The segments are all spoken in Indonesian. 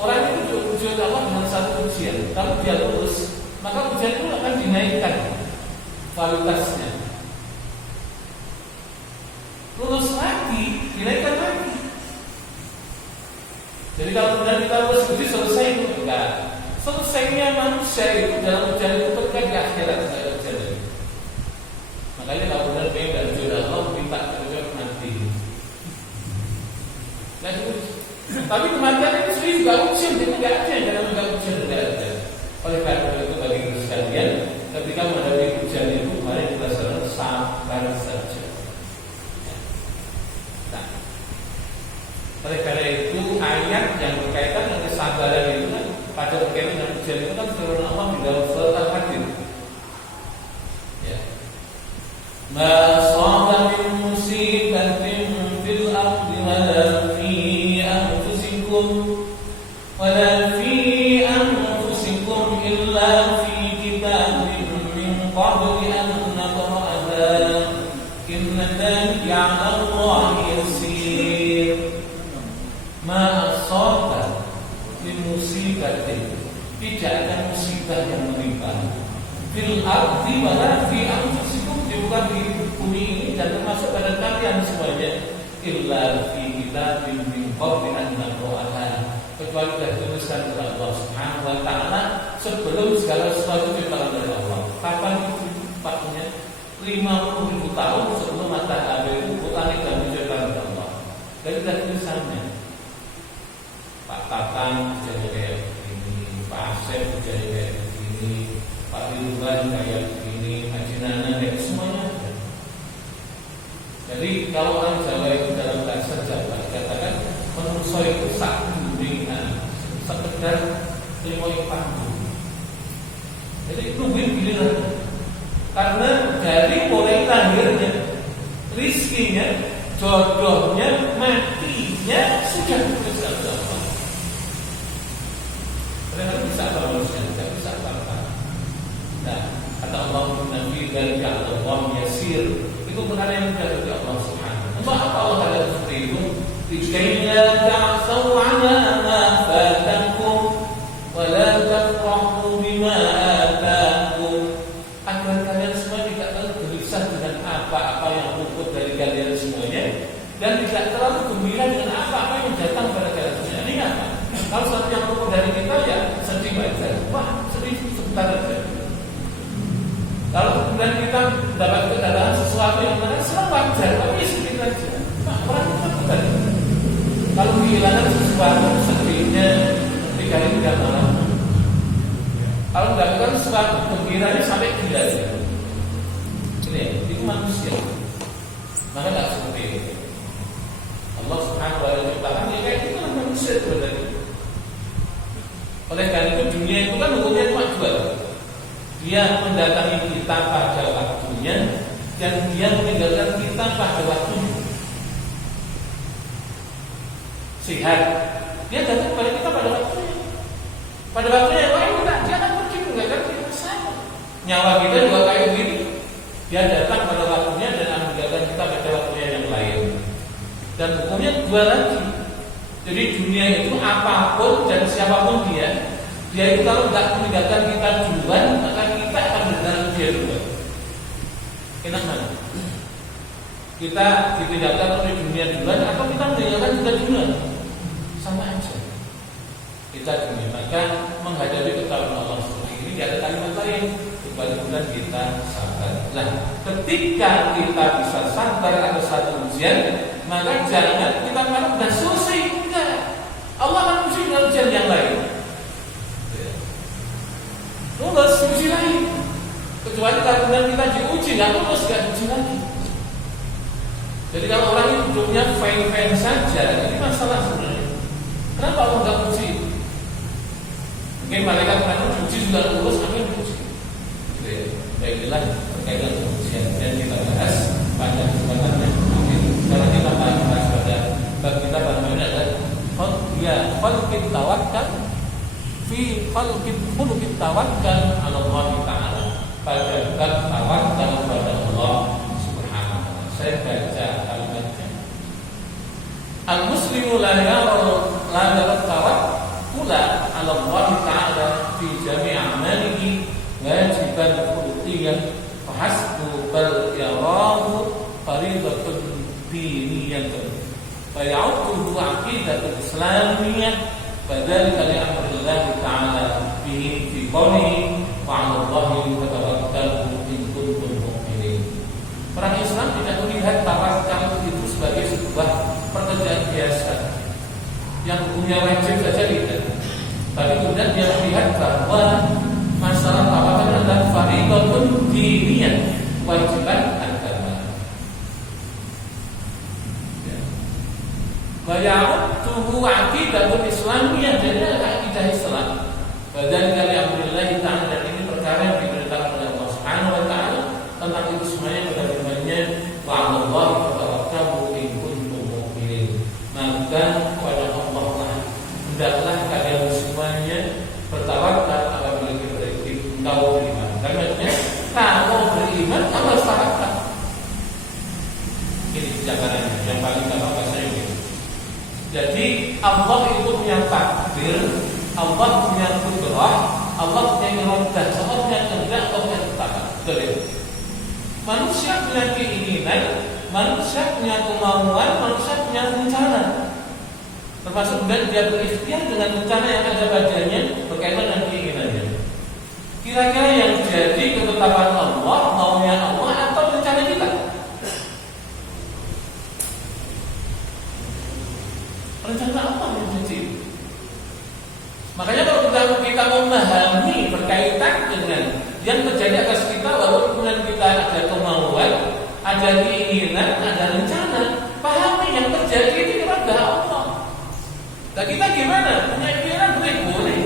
Orang itu ujian Allah dengan satu ujian. ujian. Kalau dia lulus, maka ujian itu akan dinaikkan kualitasnya. Lulus lagi, dinaikkan lagi. Jadi kalau kemudian kita lulus uji selesai itu enggak. Selesainya manusia itu dalam ujian itu ketika di akhirat tidak ujian lagi. Makanya kalau benar pengen juara Allah minta ujian nanti. Nah, tapi kematian itu sendiri juga ujian, jadi nggak ada yang dalam nggak ujian tidak ada. Oleh karena itu bagi kita sekalian, ketika menghadapi ujian itu mari kita selalu sabar saja. Nah, oleh karena itu ayat yang berkaitan dengan kesabaran itu kan pada berkaitan dengan ujian itu kan firman Allah di dalam surat Al-Hadid. Ya. Ma shaba min musibatin fil ardi wala fi anfusikum wala fi anfusikum illa fi kitabin min qabli an nabra'aha inna dhalika 'ala Allahi yasir. Ma shaba min musibatin, tidak ada musibah yang menimpa fil ardi wala fi anfusikum, bukan di bumi ini dan termasuk pada kalian semuanya, illa fi kitabin min qabli an nabra'aha, kecuali sudah dituliskan oleh Allah Subhanahu wa taala sebelum segala sesuatu diciptakan oleh Allah. Kapan itu waktunya? 50.000 tahun sebelum matahari itu planet dan diciptakan oleh Allah. Dan sudah tulisannya. Pak Tatang jadi kayak begini, Pak Asep jadi kayak begini, Pak Ridwan kayak begini, Haji Nana kayak semuanya ada. Jadi kalau orang Jawa itu dalam bahasa Jawa katakan manusia itu sak dunia sekedar limoy panggung. Jadi itu giliran. Karena dari mulai lahirnya, rizkinya, jodohnya, matinya sudah dituliskan oleh Allah. Mereka bisa apa manusia, tidak bisa apa-apa. Nah, kata Allah Nabi dari Allah yasir, itu benar yang mudah dari Allah Subhanahu. Untuk apa Allah kata seperti itu? Dikaina ta'saw 'ala ma fatakum wa la tafrahu bima atakum, agar kalian semua tidak terlalu gelisah dengan apa-apa yang luput dari kalian semuanya, dan tidak terlalu gembira dengan apa-apa yang datang pada kalian semuanya. Ini apa? Kalau sesuatu yang luput dari kita ya sedih aja, wah sedih sebentar aja. Kalau kemudian kita dapat kedatangan sesuatu yang benar, senang wajar, tapi sedikit aja. Nah, orang itu benar. Kalau kehilangan sesuatu sedihnya 3 hari 3 malam. Kalau mendapatkan sesuatu gembiranya sampai gila. Ini itu manusia. Maka tak seperti itu. Allah Subhanahu wa taala ya kayak itu kan manusia sebenarnya. Oleh karena itu dunia itu kan hukumnya cuma 2. Dia mendatangi kita pada waktunya dan dia meninggalkan kita pada waktunya. Sehat, dia datang kepada kita pada waktunya. Pada waktunya yang lain dia akan pergi meninggalkan kita sama. Nyawa kita juga kayak begini. Dia datang pada waktunya dan akan meninggalkan kita pada waktunya yang lain. Dan hukumnya 2 lagi. Jadi dunia itu apapun dan siapapun dia itu kalau tidak meninggalkan kita duluan, maka kita akan meninggalkan dia duluan. Enak mana? Kita ditinggalkan oleh dunia duluan atau kita meninggalkan kita duluan? Sama aja. Kita dunia. Maka menghadapi ketahuan Allah seperti ini tidak ada kalimat lain kecuali kita sabar. Nah, ketika kita bisa sabar atas satu ujian, maka jangan kita menganggap sudah selesai. Enggak. Allah akan uji dengan ujian yang lain. Lulus uji lagi. Kecuali kalau kita diuji, nggak lulus nggak uji lagi. Jadi kalau orang itu hidupnya fine-fine saja, ini masalah sebenarnya. Kenapa Allah nggak uji? Mungkin malaikat akan uji juga lulus, akan diuji. Baiklah berkaitan dengan ujian dan kita bahas pada kesempatannya. Sekarang kita bahas pada bab kita pada adalah khalqit tawakkal fi khalqit tawakkal ala Allah Ta'ala, pada bab tawakkal kepada Allah Subhanahu wa taala. Saya baca kalimatnya. Al-muslimu la yara tawakkula ala Allah Ta'ala fi yang kedua. Fayaudu aqidatul Islamiyah fadzalika li amrillah ta'ala bihi fi qawli wa 'ala Allahi fatawakkalu in kuntum mu'minin. Orang Islam tidak melihat tawakal itu sebagai sebuah pekerjaan biasa yang punya wajib saja tidak. Tapi kemudian dia melihat bahwa masalah tawakal adalah fardhun diniyah, kewajiban agama. Bayatuhu aqidatul Islamiyah, jadi akidah Islam. Badan kali amrillah ta'ala, dan ini perkara yang diberitakan oleh Allah Subhanahu wa taala tentang itu semuanya pada firman-Nya wa 'alallahi fatawakkalu in kuntum mu'minin. Maka kepada Allah lah hendaklah kalian semuanya bertawakal apabila engkau beriman. Karena kalau beriman Allah tawakal. Ini jawabannya yang paling gampang bahasanya gitu. Jadi Allah itu punya takdir, Allah punya kudrah, Allah punya iradah, Allah punya kehendak, Allah punya ketetapan. Betul. Manusia punya keinginan, manusia punya kemauan, manusia punya rencana. Termasuk kemudian dia berikhtiar dengan rencana yang ada padanya berkaitan dengan keinginannya. Kira-kira yang jadi ketetapan Allah, maunya Allah atau rencana kita? Rencana Allah yang jadi. Makanya kalau kita memahami berkaitan dengan yang terjadi atas kita, walaupun kemudian kita ada kemauan, ada keinginan, ada rencana, pahami yang terjadi itu iradah Allah. Nah kita gimana? Punya keinginan boleh.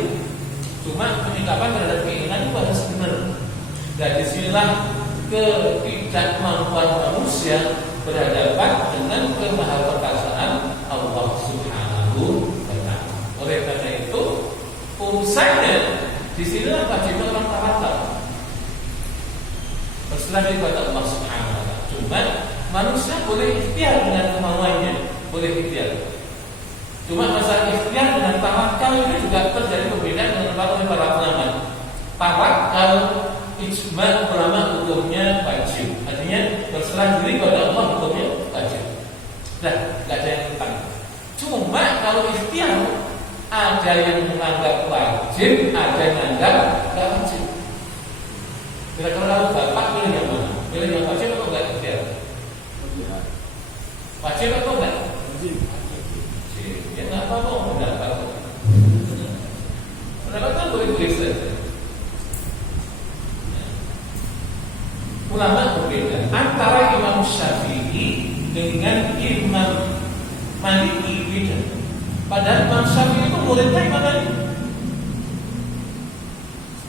Cuma penyikapan terhadap keinginan itu harus benar. Dan disinilah ketidakmampuan manusia berhadapan dengan kemahaperkasaan Allah Subhanahu wa taala. Oleh karena itu, urusannya disinilah wajib orang tawakal. Berserah kepada Allah Subhanahu wa taala. Cuma manusia boleh ikhtiar dengan kemauannya, boleh ikhtiar. Cuma masalah ikhtiar dengan tawakal ini juga terjadi perbedaan dengan para ulama. Tawakal ijma' ulama hukumnya wajib. Artinya berserah diri kepada Allah hukumnya wajib. Nah, tidak ada yang tentang. Cuma kalau ikhtiar ada yang menganggap wajib, ada yang menganggap tidak wajib. Kira-kira kalau bapak pilih yang mana? Pilih yang wajib atau enggak ikhtiar? Wajib atau enggak? Wajib. Ya enggak apa-apa, enggak apa-apa. Pendapatan boleh-boleh saja. Ulama berbeda antara Imam Syafi'i dengan Imam Maliki beda. Padahal Imam Syafi'i itu muridnya Imam Maliki.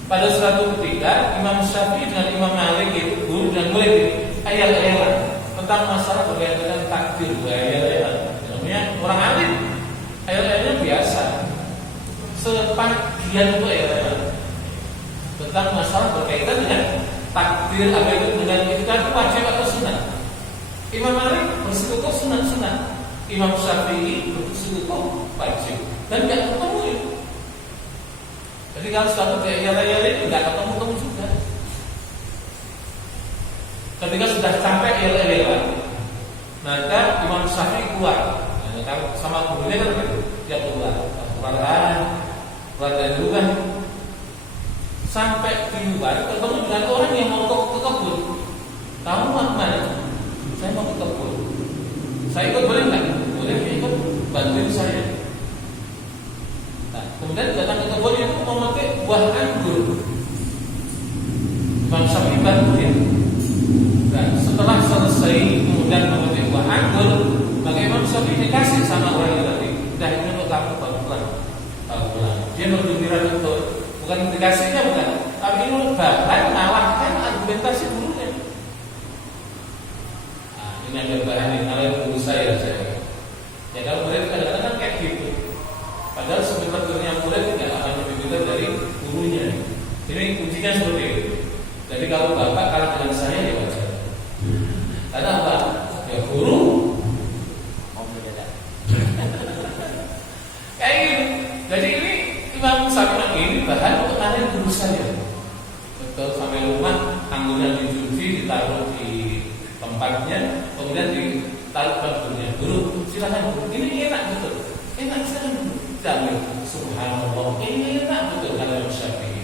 Pada suatu ketika Imam Syafi'i dengan Imam Malik itu guru dan murid ayat-ayat tentang masalah berkaitan dengan takdir, ayat-ayat. Namanya orang alim. Ayat-ayatnya biasa. Sebagian itu ayat-ayat tentang masalah berkaitan dengan takdir, apa itu dengan ikhtiar wajib atau sunnah. Imam Malik bersekutu sunnah-sunnah, Imam Syafi'i bersekutu wajib, dan tidak ketemu itu. Jadi kalau suatu ayat-ayat itu tidak ketemu juga. Ketika sudah sampai ayat-ayat, maka Imam Syafi'i keluar. Kalau sama gurunya kan begitu, dia keluar dari rumah. Sampai di luar ketemu dengan orang yang mau ke kebun. Kamu mau mana? Saya mau ke kebun. Saya ikut boleh nggak? Boleh, ikut, bantuin saya. Nah, kemudian datang ke kebun itu memakai buah anggur. Imam Syafi'i bantuin. Dan setelah selesai kemudian memakai buah anggur, maka Imam Syafi'i dikasih sama orang yang tadi. Dah ini untuk kamu pulang. Dia bergembira betul. Bukan dikasihnya bukan, tapi ini bahkan mengalahkan argumentasi gurunya. Nah, ini ada bahan yang oleh guru saya. Ya kalau murid kadang-kadang kayak gitu. Padahal sebenarnya murid tidak akan lebih pintar dari gurunya. Ini kuncinya seperti itu. Jadi kalau bapak kalah dengan saya ya wajar. Karena apa? Ya guru. Kayak gini. Jadi ini Imam Syafi'i ini bahan untuk narik guru saya. Betul, sampai rumah anggurnya dicuci, ditaruh di tempatnya, kemudian taruh gurunya, guru silakan guru, ini enak betul, enak silakan guru. Jamin, subhanallah, ini enak betul kata Imam Syafi'i.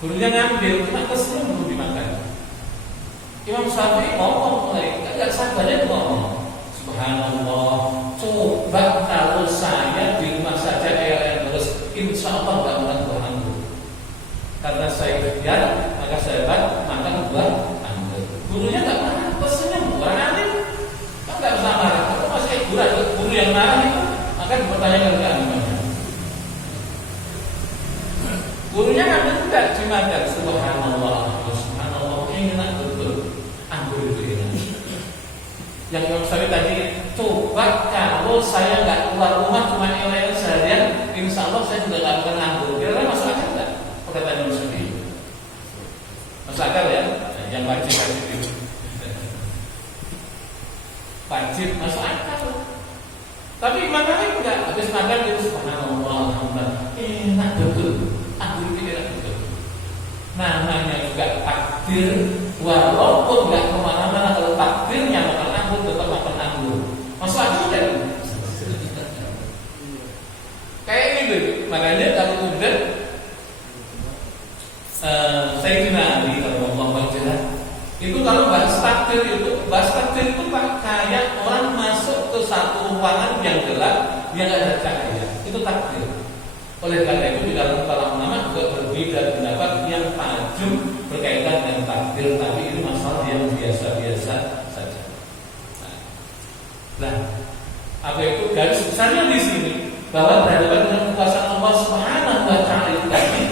Gurunya ngambil, cuma keselum belum dimakan. Imam Syafi'i ngomong mulai, nggak sabarnya ngomong, subhanallah, coba kalau saya di rumah saja yang terus, insya Allah nggak mengganggu anggur. Karena saya ikhtiar, maka saya makan buat anggur. Gurunya nggak marah, pesennya orang alim, kan nggak usah marah. Kalau masih guru yang marah itu akan dipertanyakan kealimannya. Gurunya ngambil juga dimakan, subhanallah, subhanallah, ini enak betul, anggur itu enak. Yang Imam Syafi'i tadi, coba kalau saya nggak keluar rumah cuma eleng seharian, insya Allah saya juga nggak akan anggur. Kira-kira masuk akal nggak? Perkataan Imam Syafi'i masuk akal ya? Yang wajib itu wajib masuk akal. Tapi Imam Malik enggak, habis makan itu subhanallah, alhamdulillah, enak betul, anggur itu enak betul. Namanya juga takdir, walaupun nggak kemana-mana, kalau takdirnya makan anggur tetap makan anggur. Masuk akal kan? Kayak gitu. Makanya kalau kemudian Sayyidina Ali radhiyallahu anhu itu kalau bahas takdir itu Pak, kayak orang masuk ke satu ruangan yang gelap yang ada cahaya, itu takdir. Oleh karena itu di dalam para ulama juga berbeda pendapat yang tajam berkaitan dengan takdir, tapi itu masalah yang biasa-biasa saja. Nah, apa itu garis besarnya di sini bahwa berhadapan dengan kekuasaan Allah Subhanahu wa taala itu tadi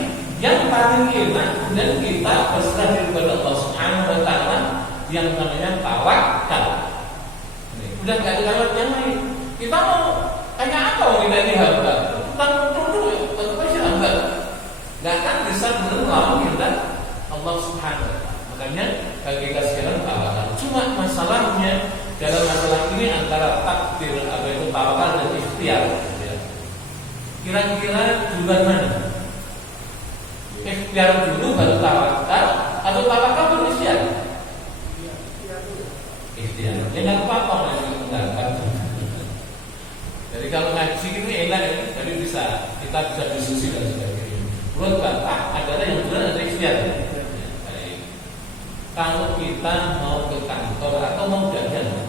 yang paling enak dan kita berserah diri kepada Allah Subhanahu wa taala yang namanya tawakal. Udah enggak ada kalimat yang lain. Kita mau tanya apa kita ini hamba? Tentang dulu ya, apa sih hamba? Enggak akan bisa menolong kita Allah Subhanahu wa taala. Makanya bagi kita sekarang tawakal. Cuma masalahnya dalam masalah ini antara takdir apa itu tawakal dan ikhtiar. Kira-kira duluan mana? Ikhtiar dulu baru tawakal atau tawakal baru ikhtiar? Ikhtiar. Ya nggak apa-apa lagi mengganggu. Jadi kalau ngaji itu enak ya, jadi kita bisa diskusi dan sebagainya. Menurut Bapak adalah yang benar ada ikhtiar. Kalau kita mau ke kantor atau mau jalan,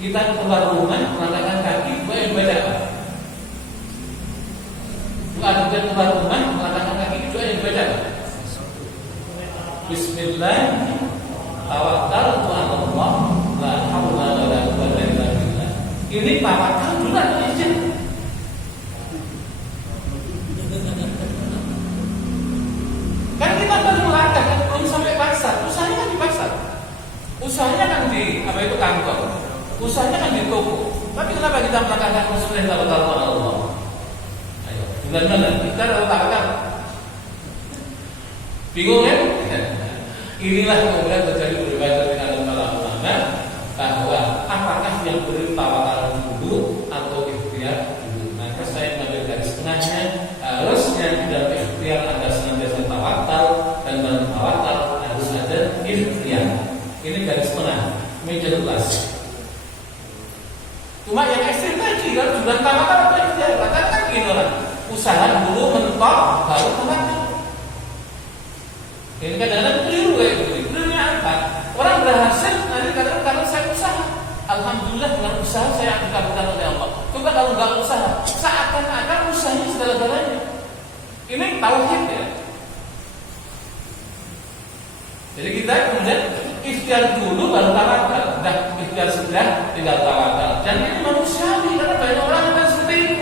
kita keluar rumah melangkahkan kaki, yang baca apa? Doa juga keluar rumah melangkahkan kaki, doa yang baca apa? Bismillah, tawakkaltu 'ala Allah, la haula wa la quwwata illa billah. Ini tawakal dulu atau izin? Kan kita baru melangkah, belum sampai pasar. Usahanya kan di pasar, usahanya kan di apa itu kantor, usahanya kan di toko. Tapi kenapa kita melangkahkan Bismillah, tawakkaltu 'ala Allah? Ayo, benar-benar kita harus tawakal. Bingung kan? Inilah kemudian terjadi perdebatan di antara para ulama bahwa apakah yang beri tawakal dulu atau ikhtiar dulu. Maka saya mengambil garis tengahnya, harusnya di dalam ikhtiar ada senantiasa tawakal dan dalam tawakal harus ada ikhtiar. Ini garis tengah, meja jelas. Cuma yang ekstrim tadi kalau bukan tawakal atau ikhtiar, katakan gini orang, usaha dulu mentok baru tawakal. Ini kadang-kadang keliru kayak gitu. Kelirunya apa? Orang berhasil nanti kadang kalau saya usaha, alhamdulillah dengan usaha saya dikabulkan oleh Allah. Coba kalau nggak usaha, seakan-akan usahanya segala-galanya. Ini tauhid ya. Jadi kita kemudian ikhtiar dulu baru tawakal. Dah ikhtiar sudah tinggal tawakal. Dan ini manusiawi karena banyak orang yang seperti itu.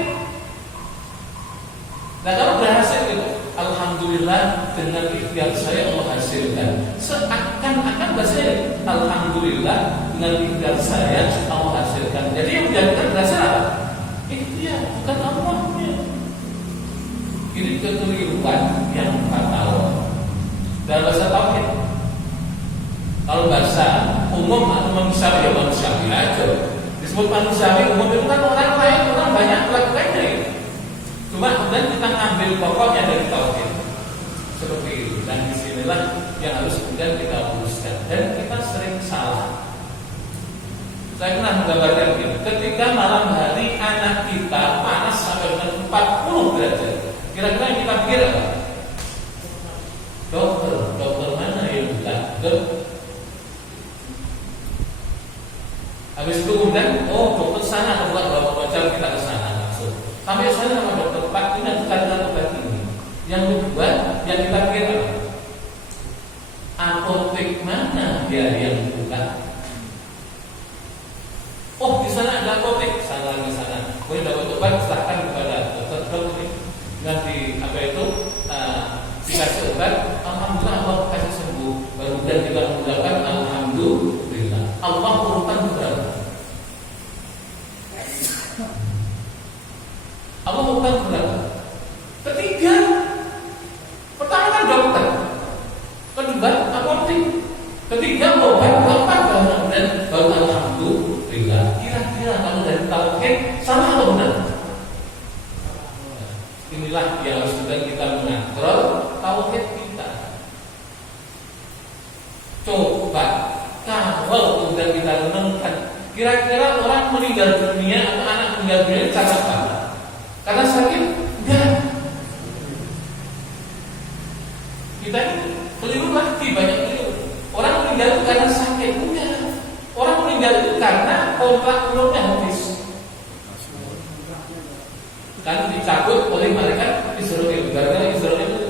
Nah kalau berhasil gitu, alhamdulillah dengan ikhtiar saya Allah hasilkan. Seakan-akan bahasanya alhamdulillah dengan ikhtiar saya Allah hasilkan. Jadi yang menjadikan berhasil apa? Ikhtiar, bukan Allahnya. Ini kekeliruan yang fatal. Dalam bahasa tauhid, kalau bahasa umum atau manusiawi ya manusiawi aja. Disebut manusiawi umum itu kan orang lain, orang banyak melakukannya. Cuma kemudian kita ngambil pokoknya dari tauhid seperti itu. Dan disinilah yang harus kemudian kita luruskan. Dan kita sering salah. Saya pernah menggambarkan gini, ketika malam hari anak kita panas sampai dengan 40 derajat, kira-kira yang kita pikir apa? Dokter mana yang bukan? Habis itu kemudian, dokter sana, bukan berapa jam kita ke sana langsung. Sampai sana sama dokter, Pak, ini bukan obat ini. Yang kedua, yang kita pikir apa? Apotek mana dia yang buka? Oh, di sana ada apotek, sana lagi sana. Boleh dapat obat, serahkan kepada dokter ini. Nanti apa itu dikasih obat, alhamdulillah Allah kasih sembuh. Kemudian kita mengucapkan alhamdulillah. Allah urutan berapa? Allah urutan berapa? Ketiga, pertama kan dokter, kedua apotek, ketiga obat, keempat dan baru alhamdulillah. Kira-kira kalau dari tauhid sama atau benar? Inilah yang harus kita mengontrol tauhid kita. Coba kalau kemudian kita renungkan, kira-kira orang meninggal dunia atau anak meninggal dunia cara apa? Karena sakit? Enggak. Kita ini keliru lagi, banyak keliru. Orang meninggal itu karena sakit? Enggak. Orang meninggal itu karena kontrak umurnya habis. Kan dicabut oleh malaikat Israel, gara-gara Israel itu.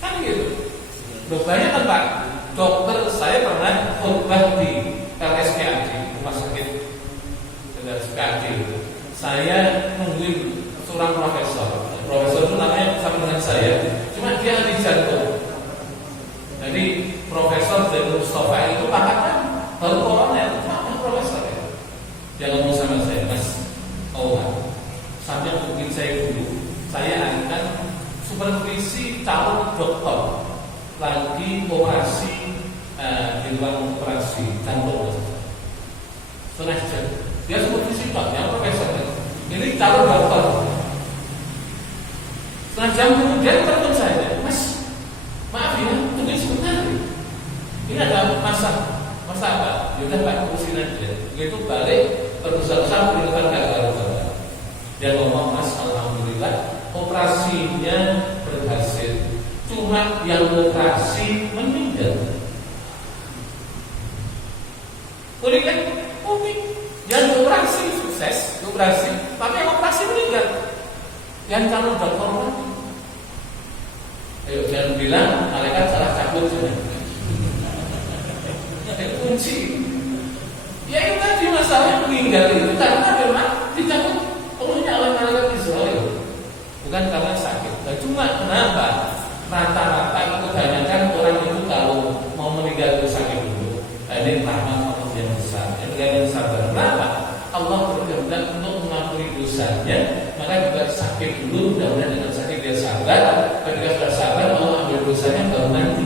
Kan gitu. Banyak kan Pak, dokter saya pernah khotbah di RSPAD, rumah sakit RSPAD. Saya nungguin seorang profesor itu namanya sama dengan saya, cuma dia ahli jantung. Jadi Profesor Zainul Mustafa itu pakatnya baru koroner, sama profesor ya. Dia ngomong sama saya, Mas, sampai mungkin saya dulu, saya akan supervisi calon dokter lagi operasi di ruang operasi jantung. Setengah jam. Dia supervisi Pak, yang profesor. Ini calon dokter. Setengah jam kemudian telepon saya, Mas, maaf ya, tunggu sebentar. Ini ada masalah apa? Yaudah Pak, urusin aja. Begitu balik, berusaha meninggalkan gagal. Dia ngomong, Mas, alhamdulillah operasinya berhasil. Cuma yang operasi meninggal. Unik kan? Unik. Yang operasi sukses, operasi, tapi yang operasi meninggal. Yang calon dokter mati. Ayo jangan bilang malaikat salah cabut sudah. Kunci. Ya itu tadi masalahnya meninggal itu karena memang dicabut umurnya oleh malaikat Israel, bukan karena sakit. Nah, cuma kenapa rata-rata itu kebanyakan orang itu kalau mau meninggal itu sakit dulu. Nah, ini rahmat Allah yang besar. Yang sabar. Kenapa? Allah berkehendak untuk mengampuni dosanya, maka juga sakit dulu. Mudah-mudahan dengan sakit dia sabar. Ketika sudah sabar, Allah ambil dosanya baru nanti.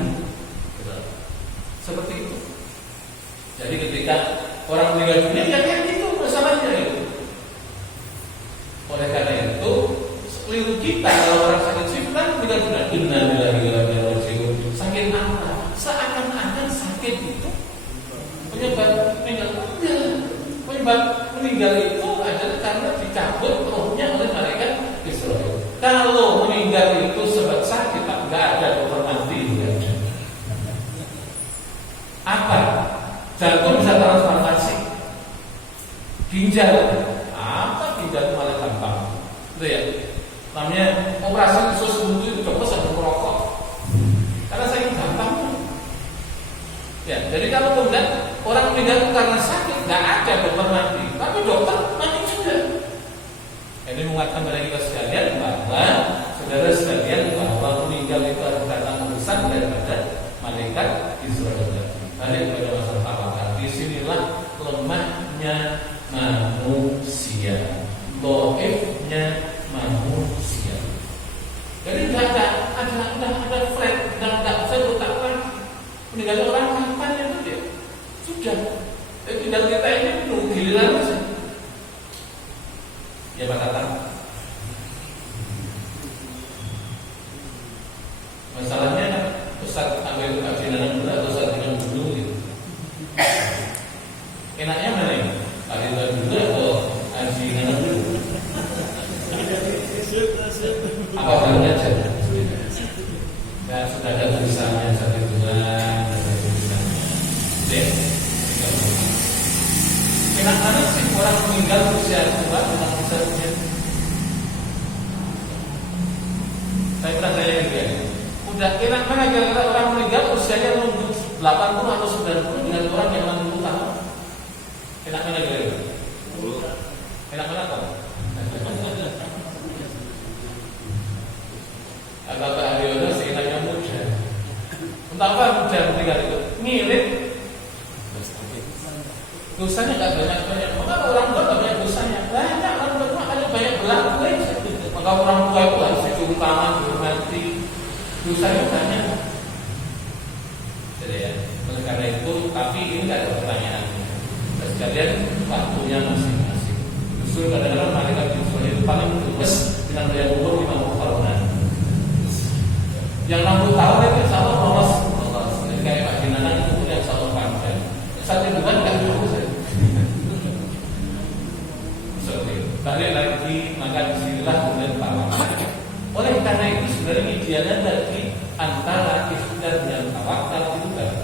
Seperti itu. Jadi ketika orang meninggal dunia, ya kayak gitu masalahnya itu. Oleh karena itu, keliru kita kalau orang sakit sifat meninggal dunia, innalillahi wa inna ilaihi raji'un. Sakit apa? Seakan-akan sakit itu penyebab meninggal. Penyebab meninggal itu adalah karena dicabut rohnya oleh malaikat Israel. Kalau meninggal itu sebab sakit, nggak ada dokter mati. Apa? Jantung bisa transplantasi. Ginjal, apa ginjal malah gampang, itu ya. Namanya operasi khusus buntu itu coba sambil merokok, karena saya gampang. Ya, jadi kalau kemudian orang meninggal karena sakit, nggak ada dokter mati, tapi dokter mati juga. Ini menguatkan kepada kita sekalian bahwa saudara sekalian bahwa meninggal itu harus datang urusan daripada malaikat Israel. Balik kepada masalah tawakal. Disinilah lemahnya manusia, doifnya manusia. Jadi tidak ada flat, tidak saya letakkan meninggal orang kapan itu dia sudah. Tinggal kita ini menunggu giliran saja. Ya Pak Tata. Masalahnya Ustaz ambil kajian dulu atau Ustaz dengan dulu gitu. Sudah enak mana kira-kira orang meninggal usianya menunggu 80 atau 90 dengan orang yang 60 tahun? Enak mana kira-kira? Enak mana kok? Bapak Haryono seenaknya muda. Entah apa muda meninggal itu mirip. Dosanya nggak banyak-banyak. Maka orang tua nggak banyak dosanya. Banyak orang tua ada banyak berlaku aja. Maka orang tua itu harus dicium tangan, dihormati. Dosanya banyak. Jadi ya, oleh karena itu, tapi ini nggak ada pertanyaannya. Sekalian waktunya masing-masing. Justru kadang-kadang mereka itu paling gemes dengan yang umur 50 tahunan. Yang 60 tahun itu insya Allah lolos. Kayak Pak Dinana itu pun yang insya Allah panjang. Satu bulan nggak tahu saya. Seperti itu. Balik lagi maka disinilah kemudian tawakal. Oleh karena itu sebenarnya idealnya tadi antara ikhtiar dan tawakal itu kan.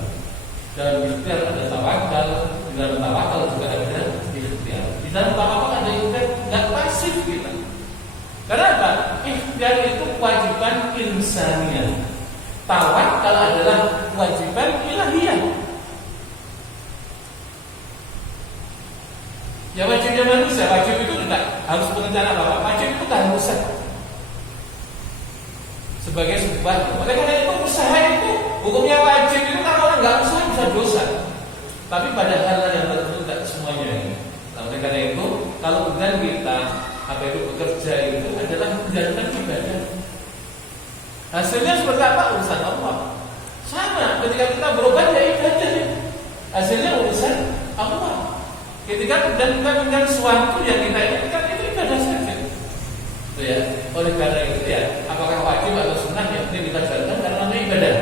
Dalam ikhtiar ada tawakal, di dalam tawakal juga ada ikhtiar. Di dalam tawakal ada ikhtiar, nggak pasif kita. Karena apa? Ikhtiar itu kewajiban insaniah. Tawakal adalah kewajiban ilahiyah. Ya wajibnya manusia, wajib itu tidak harus berencana apa-apa. Wajib itu keharusan. Sebagai sebuah, oleh karena itu usaha itu hukumnya wajib itu kalau orang nggak usaha bisa dosa. Tapi pada hal yang tertentu tidak semuanya. Nah, oleh karena itu kalau kemudian kita itu bekerja itu adalah menjalankan ibadah. Hasilnya seperti apa? Urusan Allah. Sama ketika kita berobat ya ibadah. Hasilnya urusan Allah. Ketika kemudian kita menjalankan sesuatu yang kita inginkan itu ibadah saja. Ya, oleh karena itu ya, apakah wajib atau sunnah yang penting kita jalankan karena namanya ibadah.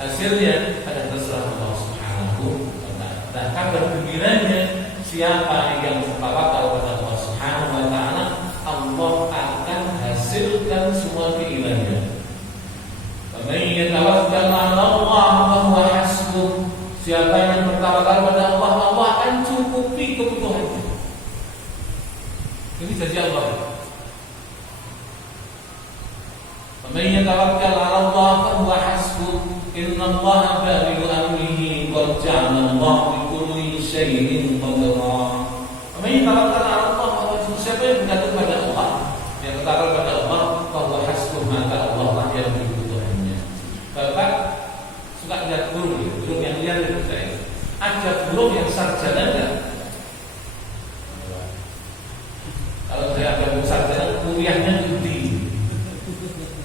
Hasilnya ada terserah Allah Subhanahu wa taala. Nah, kabar gembiranya siapa yang bertawakal kepada Allah Subhanahu wa taala, Allah akan hasilkan semua keinginannya. Man yatawakkal 'ala Allah fa huwa hasbuh. Siapa yang bertawakal pada Allah, Allah akan cukupi kebutuhannya. Ini janji Allah. Man yatawakkal 'ala Allah fa huwa hasbuh. Inna Allah balighu amrihi qad ja'ala Allah li kulli syai'in qadra. Man yatawakkal 'ala Allah fa huwa hasbuh. Siapa yang bergantung pada Allah, yang bertawakal pada Allah, fa huwa hasbuh, maka Allah lah yang kebutuhannya. Bapak suka lihat burung yang liar itu saya. Ada burung yang sarjana enggak? Kalau saya ada burung sarjana, kuliahnya tinggi.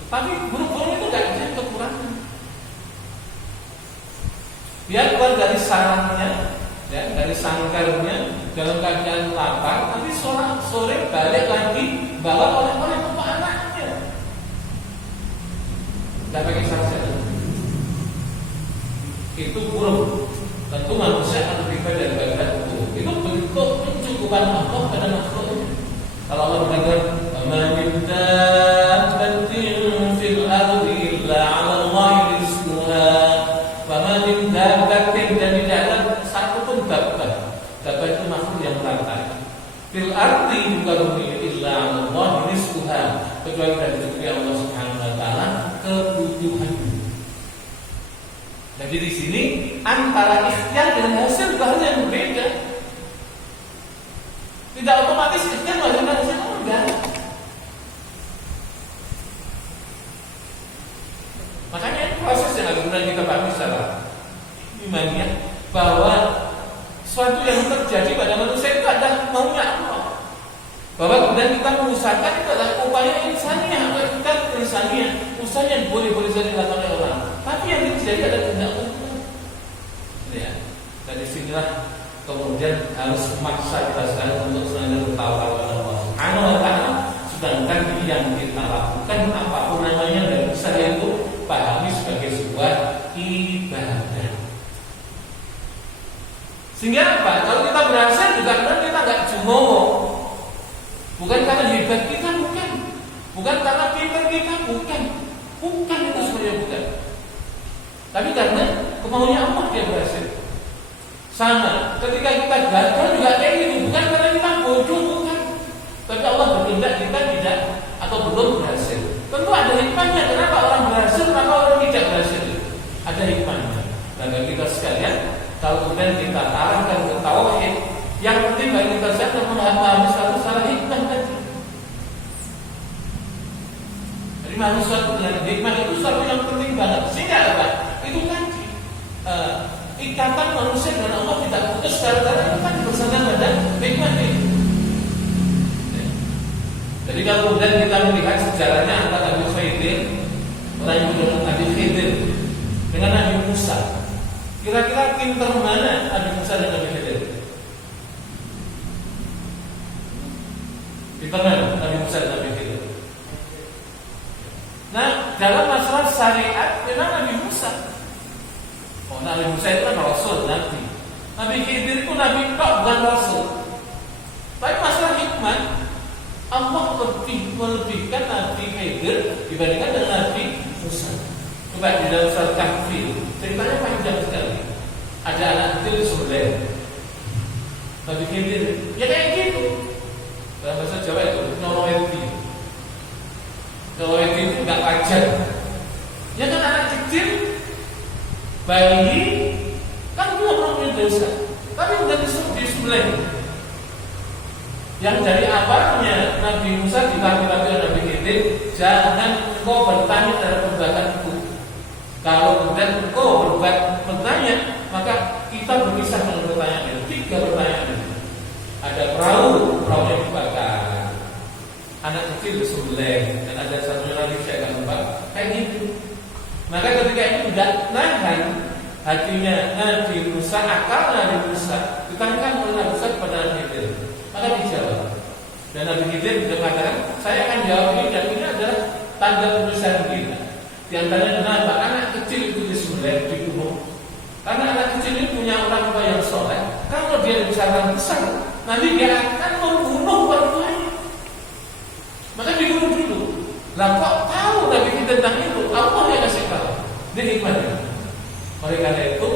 Tapi burung-burung itu enggak ada kekurangan. Dia keluar dari sarangnya, ya, dari sangkarnya dalam keadaan lapar, tapi sore balik lagi bawa oleh-oleh untuk anaknya. Tidak pakai sarjana. Itu burung. Tentu manusia akan lebih baik daripada burung. Itu bentuk pencukupan Allah pada makhluknya. Kalau Allah berkata, "Ma min dabbatin fil ardi illa 'ala Allahi rizquha." Wa ma min dabbatin, dan tidak ada satu pun dabbah. Dabbah itu makhluk yang melata. Fil ardi bukan illa 'ala Allahi rizquha, kecuali dari rezeki Allah Subhanahu wa taala kebutuhannya. Jadi di sini antara ikhtiar dengan hasil bahasa yang berbeda. Tidak otomatis ikhtiar menghasilkan hasil, enggak. Makanya proses yang harus kita pahami secara imannya bahwa sesuatu yang terjadi pada manusia itu adalah maunya Allah. Bahwa kemudian kita mengusahakan itu adalah upaya insaniah atau kita insaniah, usaha yang boleh-boleh saja dilakukan oleh orang. Tapi yang terjadi adalah tidak Allah. Ya, dari sinilah kemudian harus memaksa kita sekali untuk selalu bertawakal kepada Allah Subhanahu wa taala. Sedangkan yang kita lakukan apapun namanya dari usaha itu pahami sebagai sebuah ibadah. Sehingga apa? Kalau kita berhasil juga kan kita nggak jumowo. Bukan karena hebat kita, bukan karena pintar kita, bukan itu sebenarnya bukan. Tapi karena kemauannya Allah dia berhasil. Sama, ketika kita gagal juga kayak gitu, bukan karena kita bodoh, bukan. Tapi Allah berkehendak kita tidak atau belum berhasil. Tentu ada hikmahnya. Kenapa orang berhasil, maka orang tidak Kalau kemudian kita arahkan ke tauhid, yang penting bagi kita saja memahami satu salah hikmah tadi. Jadi memahami suatu dengan hikmah itu suatu yang penting banget. Sehingga apa? Itu tadi ikatan manusia dengan Allah tidak putus gara-gara itu kan bersandar pada hikmah itu. Jadi kalau kemudian kita melihat sejarahnya antara Nabi Khidir, orang yang dengan Nabi Khidir dengan Nabi Musa, kira-kira pinter mana Nabi Musa dan Nabi Khidir? Pinter mana Nabi Musa dan Nabi Khidir? Nah, dalam masalah syariat memang Nabi Musa. Oh, Nabi Musa itu kan Rasul, Nabi. Nabi Khidir itu Nabi kok bukan Rasul. Tapi masalah hikmah, Allah lebih melebihkan Nabi Khidir dibandingkan dengan Nabi Musa. Coba di dalam surat Kahfi, ceritanya panjang sekali. Ada anak kecil disembelih. Nabi Khidir, ya kayak gitu. Dalam bahasa Jawa itu nyoloweti. Nyoloweti itu nggak wajar. Ya kan anak kecil, bayi, kan dia orang punya dosa, tapi udah disembelih. Yang dari awalnya Nabi Musa dipanggil Nabi Khidir, jangan engkau bertanya terhadap perbuatanku. Kalau kemudian engkau bertanya, maka kita berpisah dengan pertanyaan itu. 3 pertanyaan. Ada perahunya dibakar, anak kecil disembelih, dan ada satunya lagi saya akan lupa, kayak gitu. Maka ketika itu tidak nahan hatinya Nabi Musa, akal Nabi Musa, ditanyakan oleh Nabi Musa kepada Nabi Khidir. Maka dijawab. Dan Nabi Khidir mengatakan, saya akan jawab ini dan ini adalah tanda kebesaran kita. Di antaranya kenapa anak kecil itu disembelih dibunuh? Karena anak kecil ini punya orang tua yang soleh. Kalau dia dibesarkan besar, nanti dia akan membunuh orang tuanya. Maka dibunuh dulu. Lah kok tahu Nabi Khidir tentang itu? Allah yang kasih tahu. Ini hikmahnya. Oleh karena itu,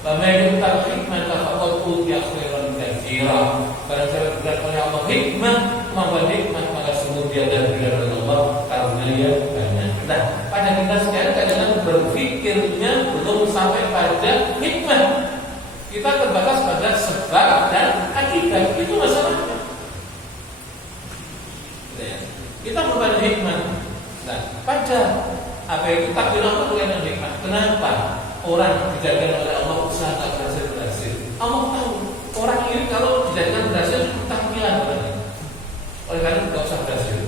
Pemain hikmah faqad utiya khairan katsira. Karena saya diberikan oleh Allah hikmah, maka hikmah maka sungguh dia dari Allah karena dia banyak. Nah, pada kita sekarang kadang-kadang berpikirnya belum sampai pada hikmah. Kita terbatas pada sebab dan akibat. Itu masalahnya. Kita belum pada hikmah. Nah, pada apa itu takdir Allah bukan hikmah. Kenapa orang dijadikan oleh Allah usaha tak berhasil? Allah tahu orang ini kalau dijadikan berhasil itu tampilan banget. Oleh karena itu tidak usah berhasil.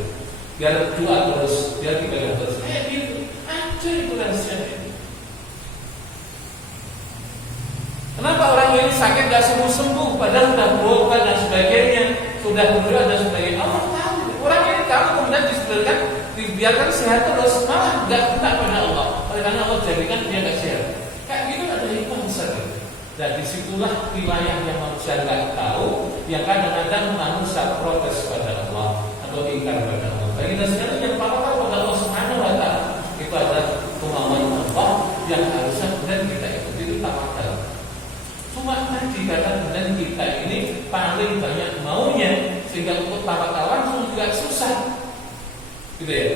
Biar doa terus, biar ibadah terus. Kayak gitu. Aja itu rahasianya. Kenapa orang ini sakit gak sembuh-sembuh, padahal sudah berobat dan sebagainya, sudah berdoa dan sebagainya? Allah tahu. Orang ini kalau kemudian disebutkan dibiarkan sehat terus, malah gak kena pada Allah. Oleh karena Allah jadikan dia gak sehat. Kayak gitu ada hikmah besar. Dan disitulah wilayah yang manusia nggak tahu, yang kadang-kadang manusia protes pada Allah atau ingkar pada Allah. Bagi kita sekarang yang tahu pada Allah Subhanahu Wa Taala itu adalah kemauan Allah yang harusnya kemudian kita ikuti, itu tawakal. Cuma tadi kata kemudian kita ini paling banyak maunya sehingga untuk tawakal langsung juga susah, gitu ya.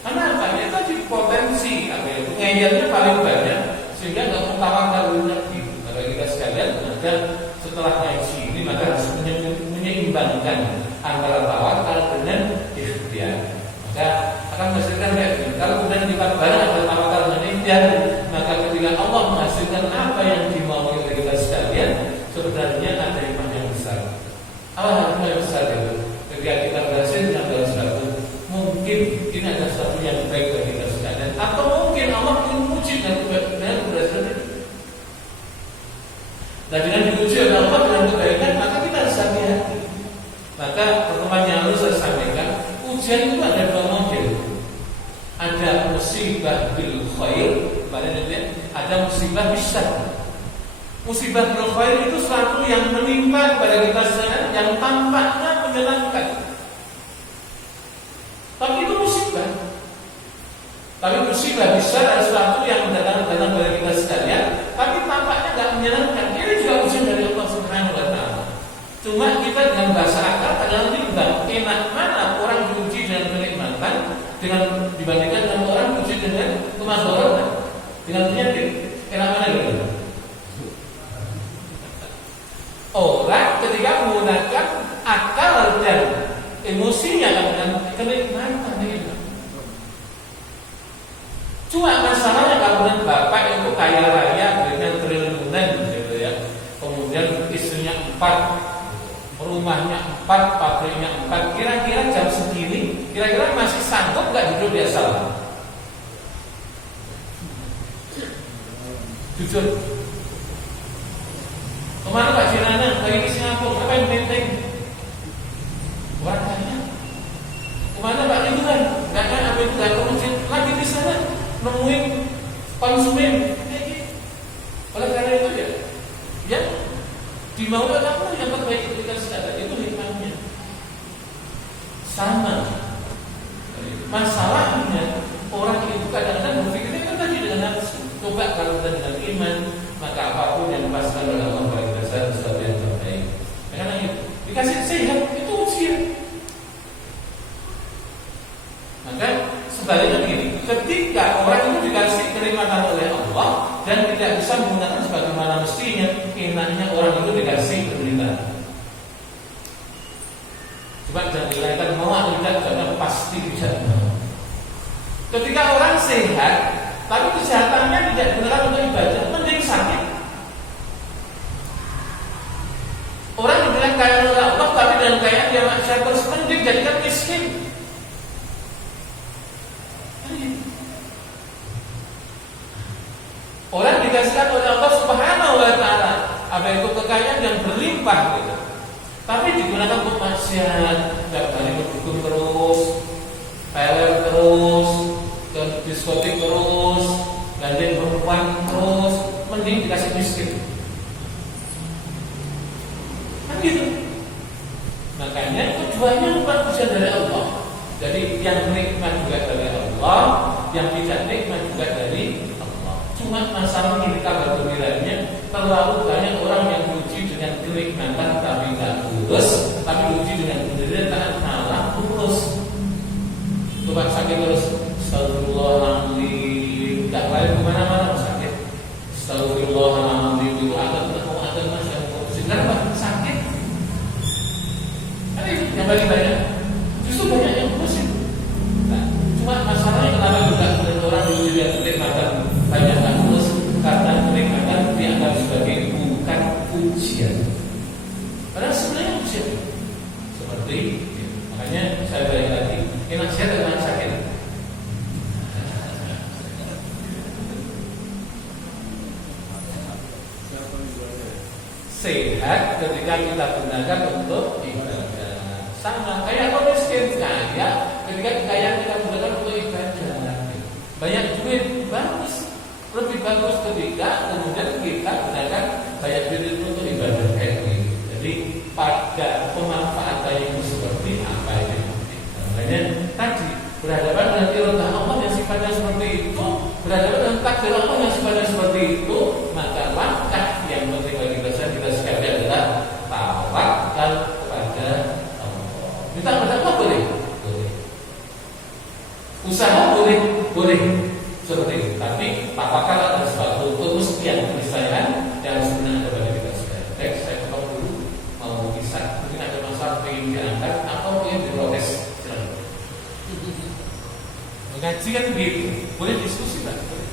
Karena apa? Ya tadi potensi apa ya? Pengayalnya paling banyak sehingga nggak mau tawakal lagi. Kita sekalian, maka setelah ngaji ini maka harus menyeimbangkan antara tawakal dengan ikhtiar. Maka akan menghasilkan kayak ini. Kalau kemudian kita bareng ada tawakal dengan ikhtiar, maka ketika Allah menghasilkan apa yang dimaui oleh kita sekalian, sebenarnya ada hikmah yang besar. Apa hikmah yang besar itu? Ketika kita berhasil dalam sesuatu, mungkin ini ada sesuatu yang baik bagi kita sekalian, atau mungkin Allah ingin menguji dan keberhasilan. Dan dengan diuji oleh Allah dengan kebaikan, maka kita harus hati-hati. Maka pertemuan yang harus saya sampaikan, ujian itu ada 2 model. Ada musibah bil khair, ada musibah bil syarr. Musibah bil khair itu sesuatu yang menimpa kepada kita sekalian yang tampaknya menyenangkan. Tapi itu musibah. Tapi musibah bil syarr adalah sesuatu yang datang kepada kita sekalian, tapi tampaknya tidak menyenangkan. Ini juga ujian dari Allah Subhanahu Wa Taala. Cuma kita dengan bahasa akal adalah nimbang enak mana orang diuji dengan kenikmatan dengan dibandingkan dengan orang diuji dengan kemaslahatan, dengan penyakit. Enak mana gitu? akal dan emosinya dengan kenikmatan itu. Cuma masalahnya kalau bapak itu kaya raya dengan triliunan gitu ya, kemudian istrinya 4, rumahnya 4, pabriknya 4, kira-kira jam segini, kira-kira masih sanggup nggak hidup biasa? Jujur. Kemana Pak Jirana? Lagi di Singapura, apa yang penting? Warnanya. Kemana Pak Ridwan? Nggak ada apa itu, nggak ke masjid. Lagi di sana nemuin konsumen. Oleh karena itu ya dimau apa yang terbaik itu kita sadar, itu hikmahnya. Sama. Masalahnya orang itu kadang-kadang berpikirnya kan tadi dengan nafsu. Coba kalau kita dengan iman, maka apapun yang dipaskan oleh Allah bagi kita sesuatu yang terbaik. Karena itu dikasih sehat itu ujian. Maka sebaliknya begini, ketika orang itu dikasih kenikmatan oleh Allah dan tidak bisa menggunakan sebagaimana mestinya, enaknya orang itu dikasih penderitaan. Coba jangan dikatakan mau atau tidak, karena pasti tidak mau. Ketika orang sehat, tapi kesehatannya tidak digunakan untuk ibadah, mending sakit. Orang yang bilang kaya oleh Allah, tapi dengan kaya dia maksiat terus, mending jadikan miskin. Orang dikasihkan oleh Allah Subhanahu wa Ta'ala apa itu kekayaan yang berlimpah gitu, tapi digunakan untuk maksiat, tidak berani berdukung terus, peler terus, ke diskotik terus, gandeng perempuan terus, mending dikasih miskin. Kan gitu. Makanya tujuannya bukan ujian dari Allah. Jadi yang nikmat juga dari Allah, yang tidak nikmat juga dari Allah. Cuma masalah ini kabar gembiranya, terlalu banyak orang yang diuji dengan kenikmatan tapi tidak lulus, tapi diuji dengan penderitaan malah lulus. Coba sakit terus, astagfirullahaladzim, tak lain kemana-mana sakit. Astagfirullahaladzim, itu ada mas yang kenapa sakit? Kan itu yang paling banyak. Justru banyak yang lulus itu. Nah, cuma masalahnya kenapa juga orang diuji dengan kenikmatan banyak yang lulus, karena kenikmatan dianggap sebagai bukan ujian. Padahal sebenarnya ujian. Seperti makanya saya balik lagi, enak sehat atau enak sakit? Sehat ketika kita gunakan untuk ibadah. Sama kayak kalau miskin, kaya ketika kekayaan kita gunakan untuk ibadah. Banyak duit, bagus. Lebih bagus ketika kemudian kita gunakan banyak duit untuk ibadah kayak gitu. Jadi pada pemanfaatannya itu seperti apa ini? Makanya tadi berhadapan dengan irodah Allah yang sifatnya seperti itu, berhadapan dengan takdir Allah yang sifatnya seperti itu, maka langkah yang penting bagi kita sekali adalah tawakal kepada Allah. Minta kepada Allah boleh? Boleh. Usaha boleh? Boleh. Seperti itu. Tapi tawakal adalah suatu kemustian keniscayaan yang harus benar kepada kita sekali. Baik, saya potong dulu. Mau bisa, mungkin ada masalah ingin diangkat atau ingin diprotes. Silakan. Mengaji kan begitu, boleh diskusi Pak? Boleh.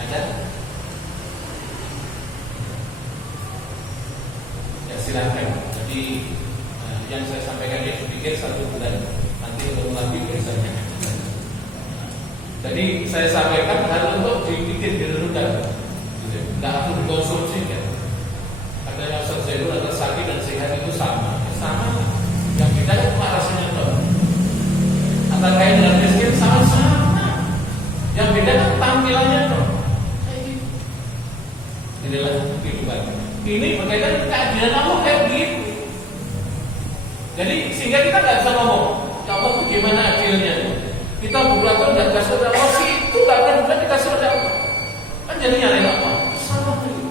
Ada? Ya silakan. Jadi yang saya sampaikan ini pikir 1 bulan, nanti ketemu lagi biasanya. Jadi saya sampaikan hal untuk dipikir, direnungkan, tidak harus dikonsumsi kan. Katanya Ustaz Zainul antara sakit dan sehat itu sama, sama. Yang beda cuma rasanya dong. Antara kaya dengan miskin sama-sama. Yang beda kan tampilannya dong. Inilah kehidupan. Ini berkaitan dengan keadilan Allah kayak begitu. Jadi sehingga kita nggak bisa ngomong, ya Allah bagaimana adilnya? Kita berlaku nggak dikasih oleh Allah sih itu nggak akan juga dikasih oleh Allah. Kan jadi nyari apa? Sama itu.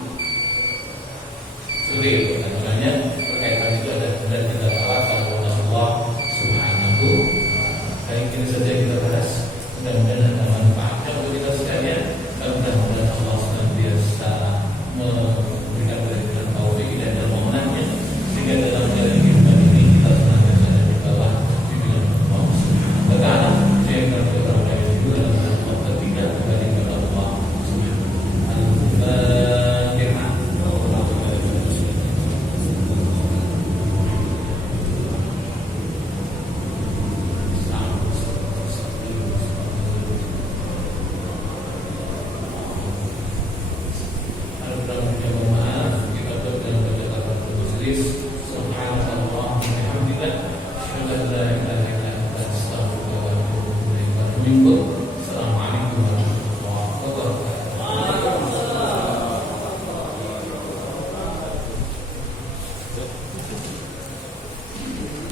Sulit.